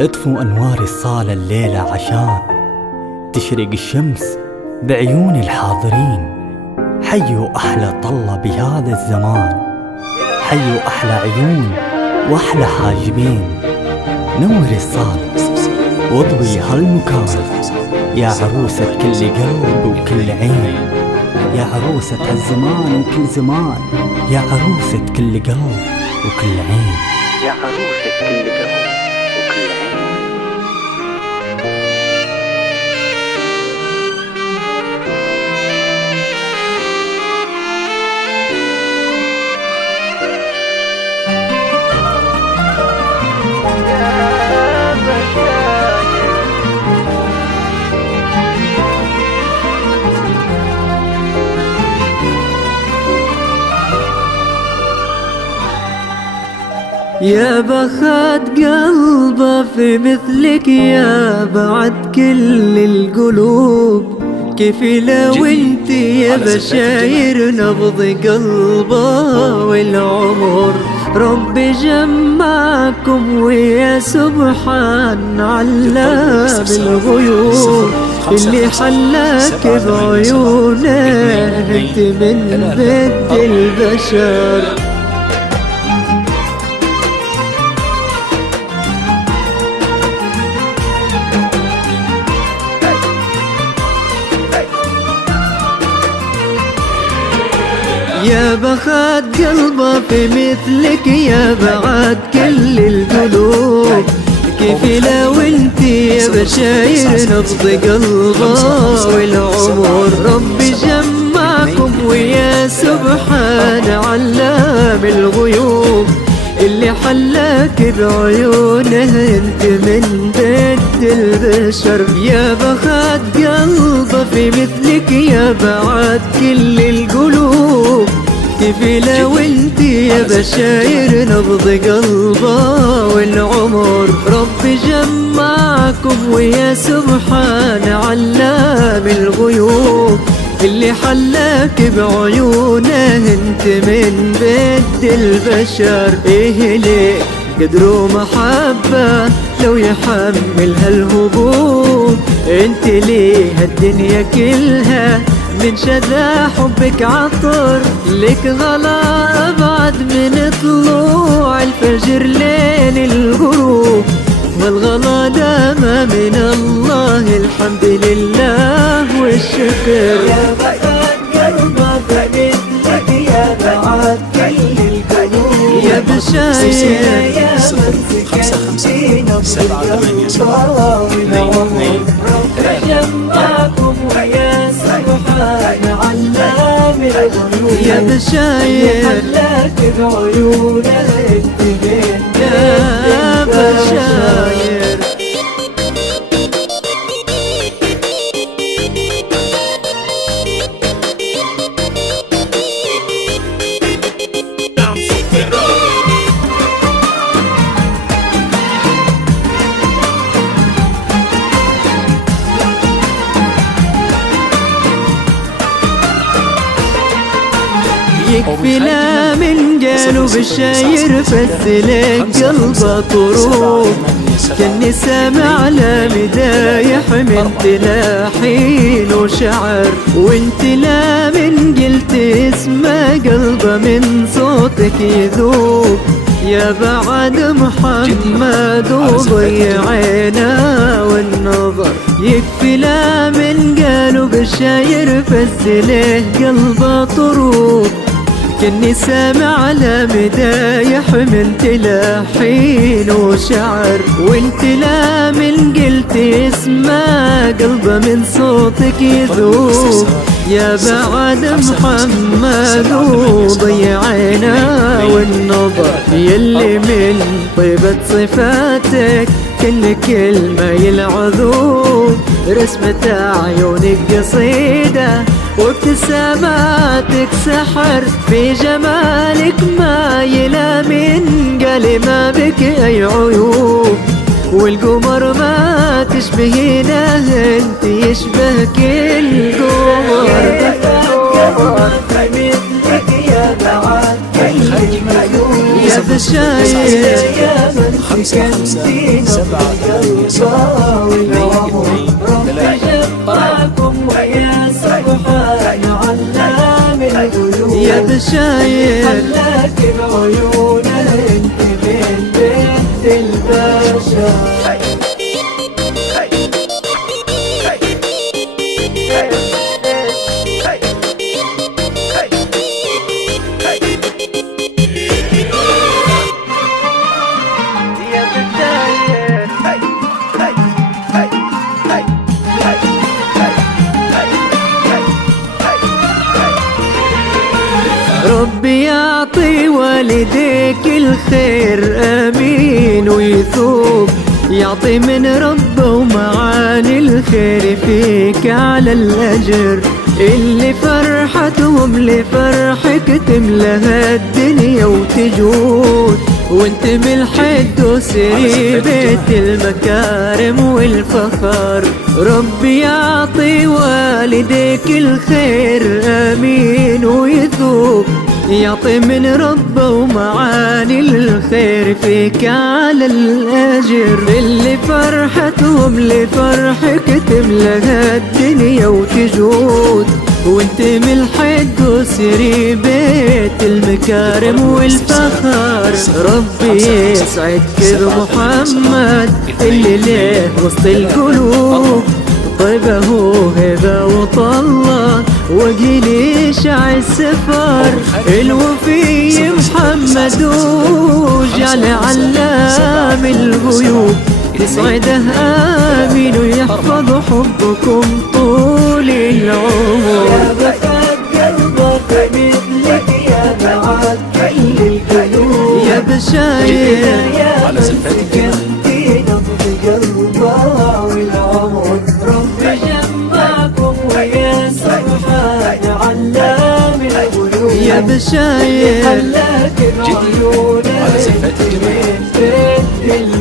اطفوا أنوار الصالة الليلة عشان تشرق الشمس بعيون الحاضرين. حيوا أحلى طلة بهذا الزمان، حيوا أحلى عيون وأحلى حاجبين. نور الصالة واضوي هالمكان يا عروسة كل قلب وكل عين، يا عروسة هالزمان وكل زمان، يا عروسة كل قلب وكل عين، يا عروسة كل قلب وكل عين. يا بخت قلبه في مثلك يا بعد كل القلوب، كيف لو انت يا بشاير نبض قلبه والعمر. رب جمعكم ويا سبحان علام الغيوب، اللي حلاك بعيونه انت من بد البشر. يا بخت قلبه في مثلك يا بعد كل القلوب، كيف لو انت يا بشاير نبض قلبه والعمر. ربي جمعكم ويا سبحان علام الغيوب، اللي حلاك بعيونه انت من بد البشر. يا بخت قلبه في مثلك يا بعد كل القلوب، كيف لو انت يا بشاير نبض قلبه والعمر. ربي جمعكم ويا سبحان علام الغيوب، اللي حلاك بعيونه انت من بد البشر. ايه ليه قدروا محبة لو يحمل هالهبوب، انت ليه الدنيا كلها من شذا حبك عطر. لك غلا ابعد من طلوع الفجر لين الغروب، والغلا دام من الله الحمد لله والشكر. يا بخت قلبه في مثلك يا بعد كل القلوب، يا بشاير يا من سكنتي نبض قلبه. جمعكم ويا سبحان علام الغيوب، يا بشاير حلاك بعيونه انت بين يا بشاير. يكفي لا من قالوا بالشاير فزلك قلبه طروب، كني سامع لا مدايح من تلاحين وشعر. وانت لا من قلت اسمه قلبه من صوتك يذوب، يا بعد محمد وضيعنا والنظر. يكفي لا من قالوا بالشاير فزله قلبه طروب، كني سامع على مدايح من تلاحين وشعر. وانت لا من قلت اسمه قلبه من صوتك يذوب، يا بعد محمد وضيعنا والنظر. يلي من طيبة صفاتك كل كلمة يلعذوب، رسمة عيونك قصيدة وابتساماتك سحر. في جمالك ما يلا من قال ما بك أي عيوب، والقمر ما تشبهينه انت يشبهك القمر. يا بشاير يا من يا بشاير خلاك بعيونه انت من بنت البشر. ربي يعطي والديك الخير امين ويثوب، يعطي من ربه ومعاني الخير فيك على الاجر، اللي فرحتهم لفرحك تملى الدنيا وتجود، وانت بالحد وسري بيت المكارم والفخر. ربي يعطي والديك الخير امين ويثوب، يعطي من ربه ومعاني الخير فيك على الاجر، اللي فرحتهم لفرحك تملى الدنيا وتجود، وانت من الحد وسري بيت المكارم والفخر. ربي يسعدك بمحمد اللي ليه وسط القلوب، طيبه هبه وطلة وجيل شع السفر، الوفي محمد وجعل علام الغيوب، يسعده آمين ويحفظ حبكم طول العمر. يا بخت قلبك مثلك يا بعد كل القلوب، يا بشاير يا مسك انتي نبض قلبها والعمر. ربي جمعكم ويا سبحان علام القلوب، يا بشاير خلاك بعيونه انت من بنت